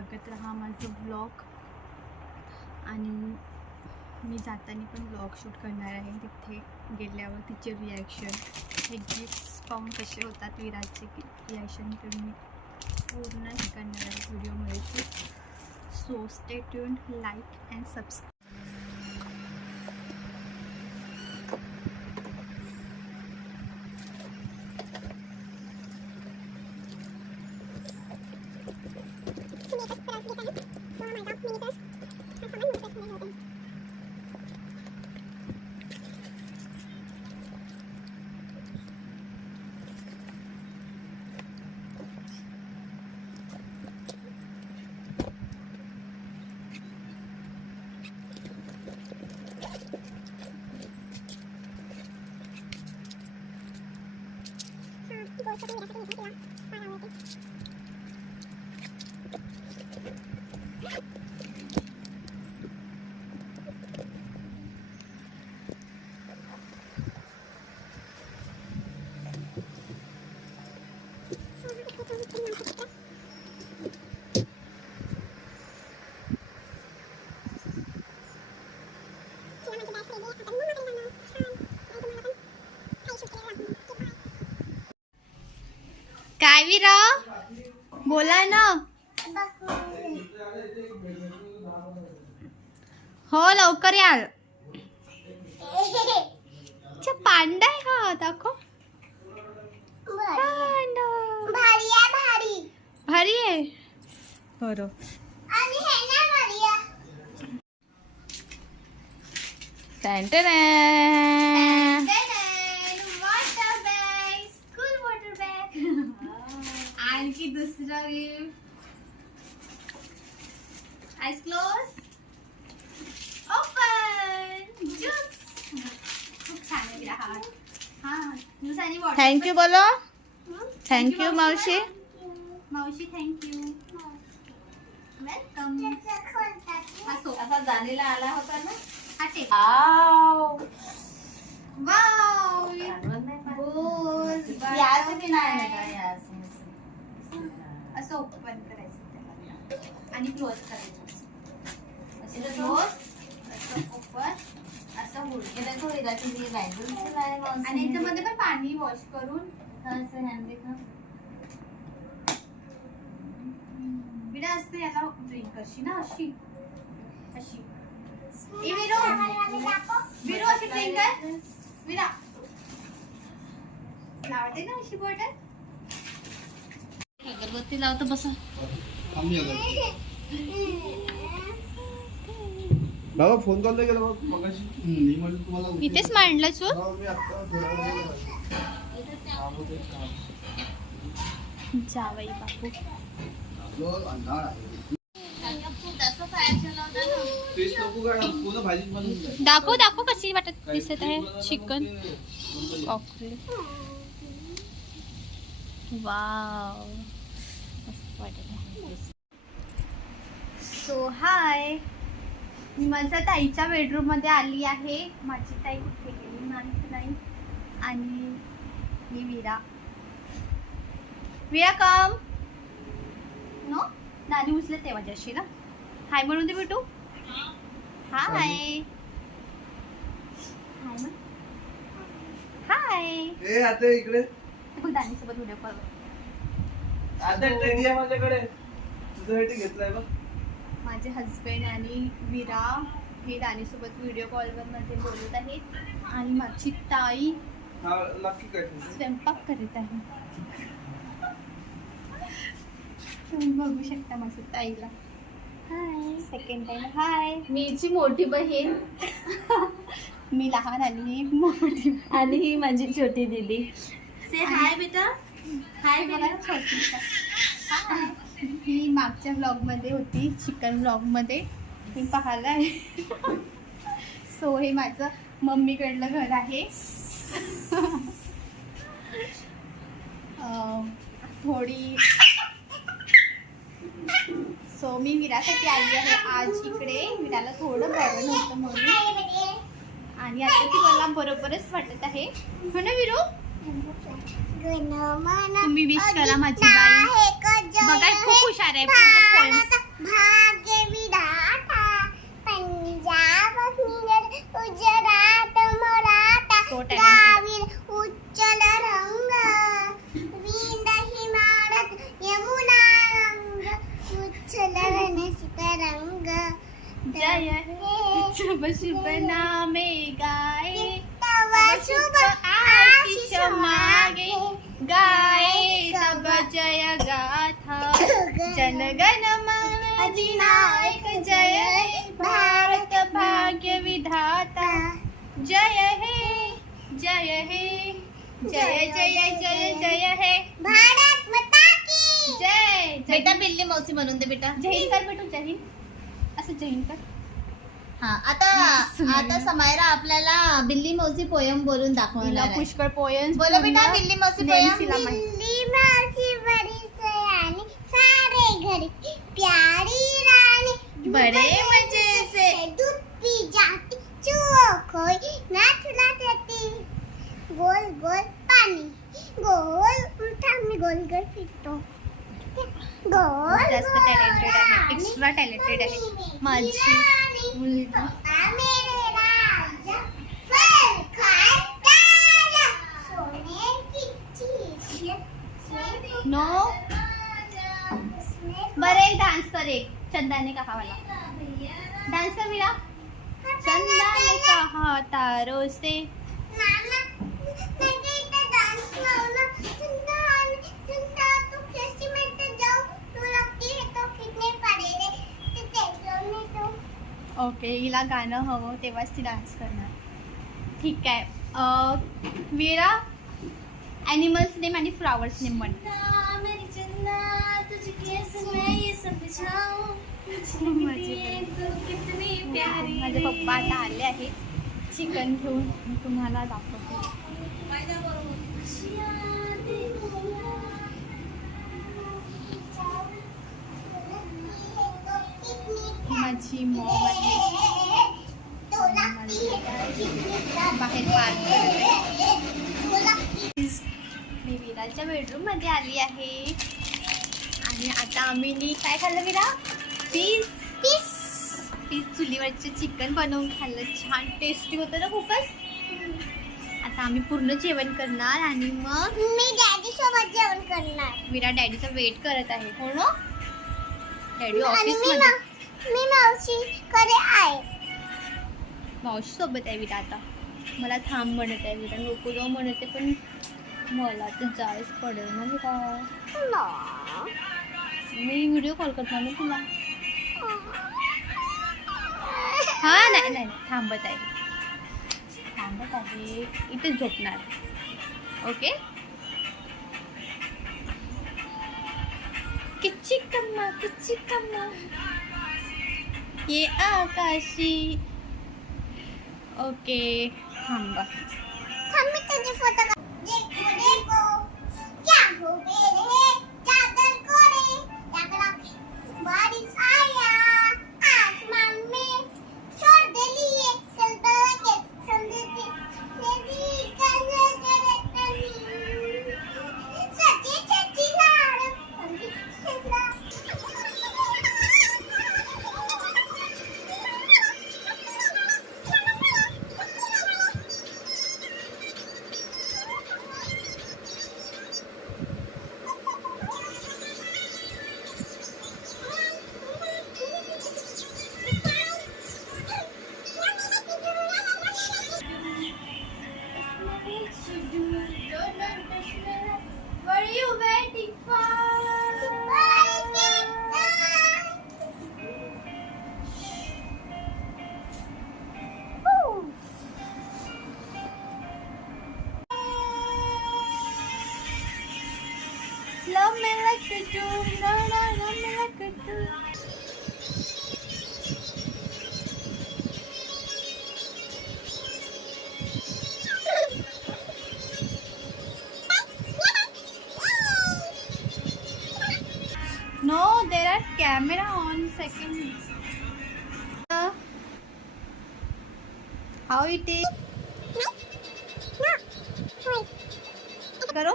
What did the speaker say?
बघत राहा माझं ब्लॉग. आणि मी जाताना पण ब्लॉग शूट करणार आहे. तिथे गेल्यावर तिचे रिॲक्शन, हे गिफ्ट्स पाहून कसे होतात विराजचे रिॲक्शन तर मी पूर्ण हे करणार आहे व्हिडिओमध्ये shoot. So stay tuned, like and subscribe. काय विरा बोला ना. हो लवकर याल. अच्छा पांडा आहे हा, दाखव. भारी आहे. बरोबर. आणखी दुसरा gift. Eyes close, open. Juice खूप छान आहे विरा हा. हा ज्यूस आणि वॉटर. थँक्यू बोलो. थँक्यू मावशी. मावशी थँक्यू. वेलकम. असा जाणीला आला होता ना. हा टेप. Wow wow. याचं बी नाही आहे का याचं. असं ओपन करायचं त्याला आणि क्लोज करायचं. असं क्लोज, असं ओपन, असं होल्ड. देखो इधर से ये बैगन से लाए हैं आणि याच्यामध्ये पण पाणी वॉश करून से हैंड देखो. विरा असते याला ड्रिंक अशी ना, अशी अशी. ए विरो, विरो अशी ड्रिंक आहे विरा. लावते ना अशी बॉटल. अगरबत्ती लावतो बसा. बाबा फोन कॉल केला बघ मगाशी. मी म्हणलं तुम्हाला इथेच मांडलं चू. मी आता थोड्या वेळ जावई बापू. अंधार आहे. असं फायर चलावता ना. तेच नको काय पूर्ण भाजी बनवून द्या. दाखव दाखव कशी वाटत दिसत आहे चिकन. ओके. वाव मस्त वाटत आहे. सो हाय, मी माझ्या ताईच्या बेडरूम मध्ये आली आहे. माझी ताई कुठे गेली नाही. आणि ही विरा. विरा कम. नो नानी उचले ते माझ्याशी ना. हाय म्हणून दे बेटू. हाय हाय हाय. ए आता इकडे बघ दानी सोबत व्हिडिओ कॉल. आता टेडी आहे माझ्याकडे. तुझ्यासाठी घेतलाय बघ. माझे हजबंड आणि विरा हे दानी सोबत व्हिडिओ कॉलवर मध्ये बोलत आहेत. आणि माझी ताई हा नक्की काय स्वयंपाक करीत आहे. तुम्ही बघू शकता माझ्या ताईला. हाय. सेकंड टाइम हाय. मीची मोठी बहीण मी लहान आणि ही मोठी. आणि ही माझी छोटी दीदी. से हाय बेटा. हाय मला छोटी. हाय. ही मागच्या ब्लॉग मध्ये होती, चिकन ब्लॉग मध्ये. मी पाहिला आहे. सो हे माझं मम्मीकडलं घर आहे. थोडी. सो मी विरासाठी आली आहे आज इकडे. विराला थोडं बरं नव्हतं म्हणून. आणि आता ती मला बरोबरच वाटत आहे. हो ना विरू. तुम्ही विश करा माझी बाई. बघा खूप हुशार आहे. पोएम्स रंग जय हे शुभ शुभ नामे गाए तव शुभ आशीष मागे गाए तब जय गाथा जनगण मन अधिनायक जय हे भारत भाग्य विधाता जय हे जय हे जय जय जय जय हे भारत माता की जय बेटा बिल्ली मौसी म्हणून दे बेटा. जय हिंद कर बेटू जय हिंद असं जय हिंद कर. हा आता समायरा आपल्याला बिल्ली मौसी पोयम बोलून तिला दाखवणार आहे. पुष्कळ पोयम्स बोलो बेटा बिल्ली मौसी पोयम. बिल्ली मौसी बड़ी सयानी सारे घर की प्यारी रानी बड़े मजे से दूध पी जाती चूहो खोई नाच नाचती गोल गोल पानी गोल उलटा मी गोल गोल फिरतो गोल जास्त टॅलेंटेड आहे एक्स्ट्रा टॅलेंटेड आहे माझी मुलगी. मेरे राजा फल खाता सोने की चीज नो बरं एक डान्स कर एक चंदाने कहा वाला डान्स कर मीरा. चंदा ने कहा तारों से नाना मैंने इतना डांस लाऊंगा चंदा तू कैसी मैं तो जाऊं तू लगती है तो कितने पड़े रे तो देख लो नहीं तो ओके हिला गाणं हवं तेव्हाच ती डान्स करणार. ठीक आहे मीरा ॲनिमल्स नेम आणि फ्लॉवर्स नेम म्हण. मेरी चंदा तुझे कैसे मैं ये समझाऊं कितनी प्यारी माझे पप्पा आता आले आहे चिकन घेऊन मी तुम्हाला दाखवते. माझी मॉम आहे बाहेर पार्क करत आहे. मी विराच्या बेडरूम मध्ये आली आहे आणि आता आम्ही काय खाल्लं विरा पीस चुलीवरचे चिकन बनवून खाल्लं. छान टेस्टी होतं ना खूपच. आता आम्ही पूर्ण जेवण करणार आणि मग मी डॅडी सोबत जेवण करणार विरा डॅडीचा वेट करत आहे. हो ना डॅडी आणि ऑफिस मध्ये मी मावशी कडे आहे. मावशी सोबत आहे विरा. आता मला थांब म्हणत आहे विरा नको जाऊ म्हणते पण मला तर जायच पडेल ना विरा. मी व्हिडिओ कॉल करणार ना तुला. हा नाही नाही थांबत आहे इथे झोपणार. ओके किच्ची कम्मा ये आकाशी. ओके थांबा मी तुझे फोटो देखो देखो क्या हो मेरे चादर कोरे लगरा बारिश आया आसमान में छोड़ दे लिए कल के संदेश तेरी कल जरतनी सच्ची सच्ची लाड़ What are you waiting for? Love me like you do, no, love me like you do. No, there are camera on second. How it is? करो